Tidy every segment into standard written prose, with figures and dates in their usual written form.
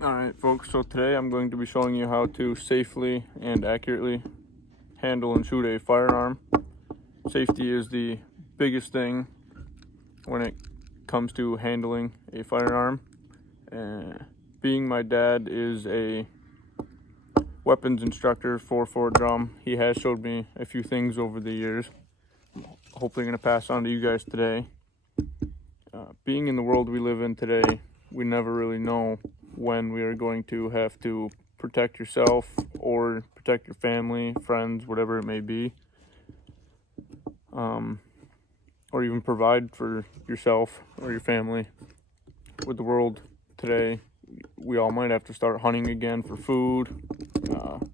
Alright folks, so today I'm going to be showing you how to safely and accurately handle and shoot a firearm. Safety is the biggest thing when it comes to handling a firearm. Being my dad is a weapons instructor for Fort Drum, he has showed me a few things over the years. Hopefully going to pass on to you guys today. Being in the world we live in today, we never really know when we are going to have to protect yourself or protect your family, friends, whatever it may be, or even provide for yourself or your family. With the world today, we all might have to start hunting again for food,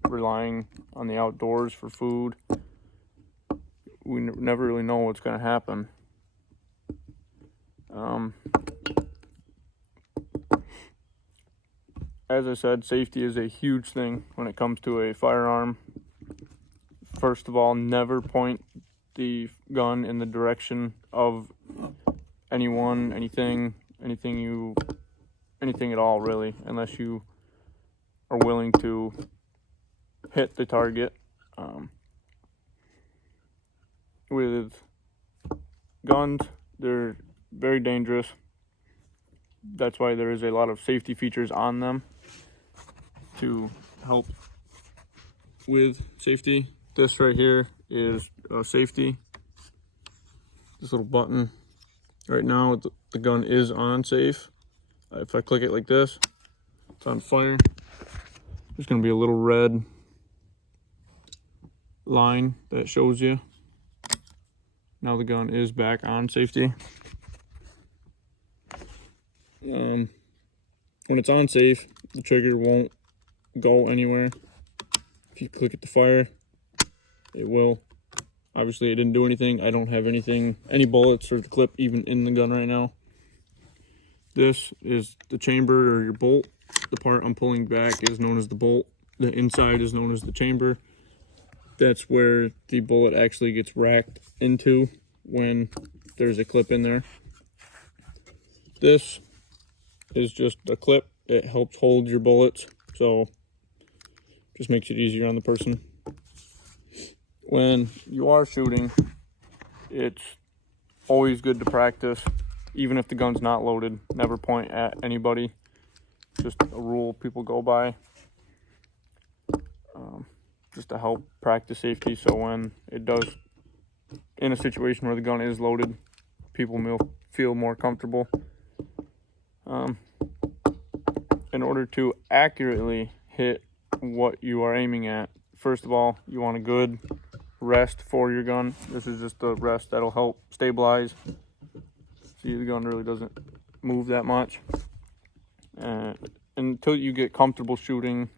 relying on the outdoors for food. We never really know what's going to happen. As I said, safety is a huge thing when it comes to a firearm. First of all, never point the gun in the direction of anyone, anything at all, really, unless you are willing to hit the target. With guns, they're very dangerous. That's why there is a lot of safety features on them to help with safety. This right here is safety. This little button right now, the gun is on safe. If I click it like this, it's on fire. There's going to be a little red line that shows you. Now the gun is back on safety. When it's on safe, the trigger won't go anywhere. If you click at the fire, it will. Obviously, it didn't do anything. I don't have any bullets or the clip even in the gun right now. This is the chamber or your bolt. The part I'm pulling back is known as the bolt. The inside is known as the chamber. That's where the bullet actually gets racked into when there's a clip in there. This is just a clip. It helps hold your bullets, so just makes it easier on the person. When you are shooting, it's always good to practice, even if the gun's not loaded. Never point at anybody. Just a rule people go by, just to help practice safety, so when it does, in a situation where the gun is loaded, people will feel more comfortable. In order to accurately hit what you are aiming at, first of all, you want a good rest for your gun. This is just a rest that'll help stabilize. See, the gun really doesn't move that much. Until you get comfortable shooting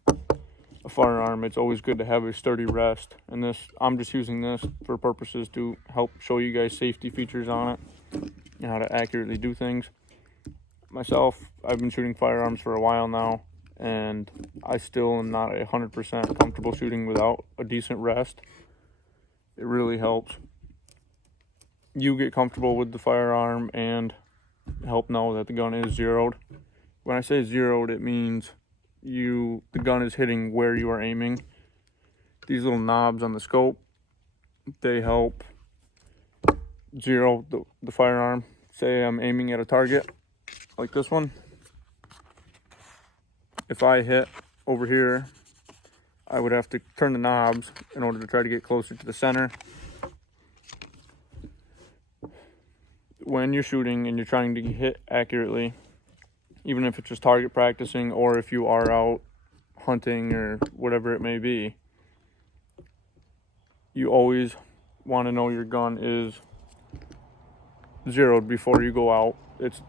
a firearm, it's always good to have a sturdy rest. And this, I'm just using this for purposes to help show you guys safety features on it and how to accurately do things. Myself, I've been shooting firearms for a while now, and I still am not 100% comfortable shooting without a decent rest. It really helps you get comfortable with the firearm and help know that the gun is zeroed. When I say zeroed, it means the gun is hitting where you are aiming. These little knobs on the scope, they help zero the firearm. Say I'm aiming at a target like this one. If I hit over here, I would have to turn the knobs in order to try to get closer to the center. When you're shooting and you're trying to hit accurately, even if it's just target practicing or if you are out hunting or whatever it may be, you always want to know your gun is zeroed before you go out. It's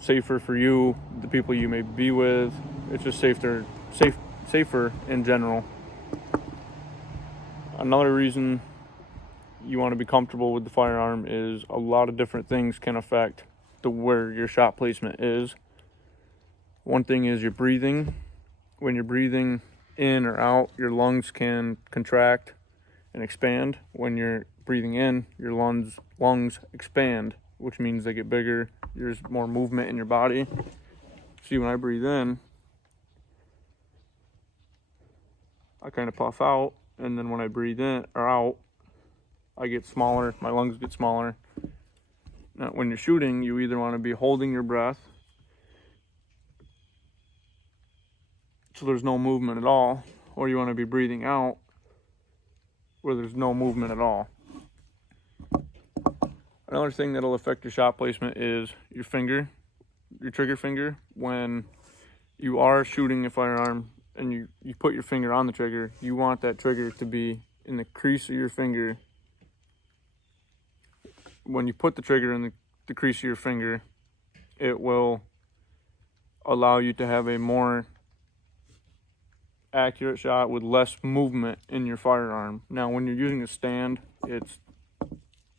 safer for you, the people you may be with. It's just safer in general. Another reason you want to be comfortable with the firearm is a lot of different things can affect where your shot placement is. One thing is your breathing. When you're breathing in or out, your lungs can contract and expand. When you're breathing in, your lungs expand, which means they get bigger. There's more movement in your body. See, when I breathe in, I kind of puff out, and then when I breathe in or out, I get smaller, my lungs get smaller. Now, when you're shooting, you either want to be holding your breath so there's no movement at all, or you want to be breathing out where there's no movement at all. Another thing that'll affect your shot placement is your finger, your trigger finger. When you are shooting a firearm and you put your finger on the trigger, you want that trigger to be in the crease of your finger. When you put the trigger in the crease of your finger, it will allow you to have a more accurate shot with less movement in your firearm. Now, when you're using a stand, it's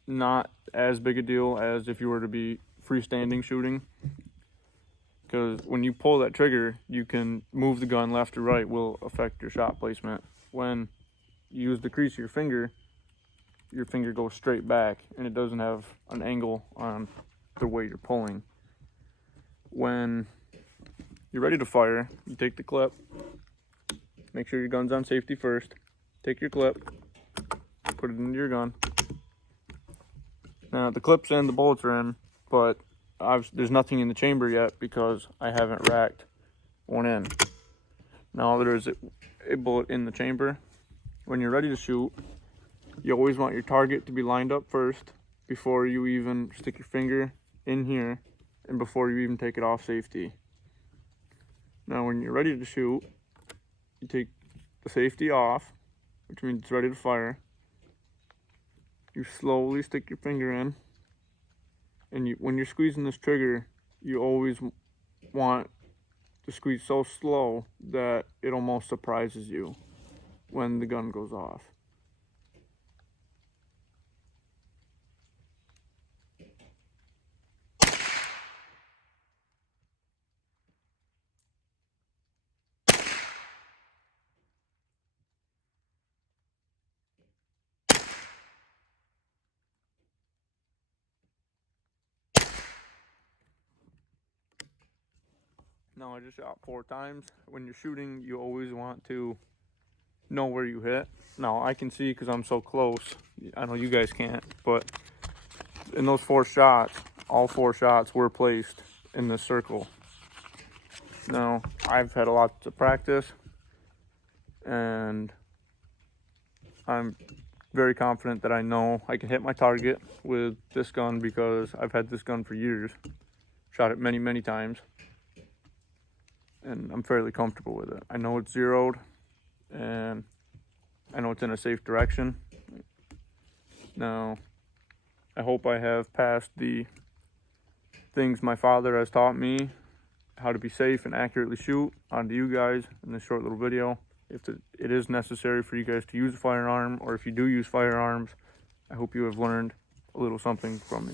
not as big a deal as if you were to be freestanding shooting, because when you pull that trigger, you can move the gun left or right, will affect your shot placement. When you use the crease of your finger goes straight back and it doesn't have an angle on the way you're pulling. When you're ready to fire, you take the clip, make sure your gun's on safety first, take your clip, put it into your gun. Now the clip's in, the bullets are in, but there's nothing in the chamber yet because I haven't racked one in. Now there's a bullet in the chamber. When you're ready to shoot, you always want your target to be lined up first before you even stick your finger in here and before you even take it off safety. Now when you're ready to shoot, you take the safety off, which means it's ready to fire. You slowly stick your finger in, and when you're squeezing this trigger, you always want to squeeze so slow that it almost surprises you when the gun goes off. Now I just shot 4 times. When you're shooting, you always want to know where you hit. Now I can see because I'm so close. I know you guys can't, but in those 4 shots, all 4 shots were placed in this circle. Now I've had a lot of practice, and I'm very confident that I know I can hit my target with this gun because I've had this gun for years, shot it many times, and I'm fairly comfortable with it. I know it's zeroed, and I know it's in a safe direction. Now, I hope I have passed the things my father has taught me, how to be safe and accurately shoot, onto you guys in this short little video. If it is necessary for you guys to use a firearm, or if you do use firearms, I hope you have learned a little something from me.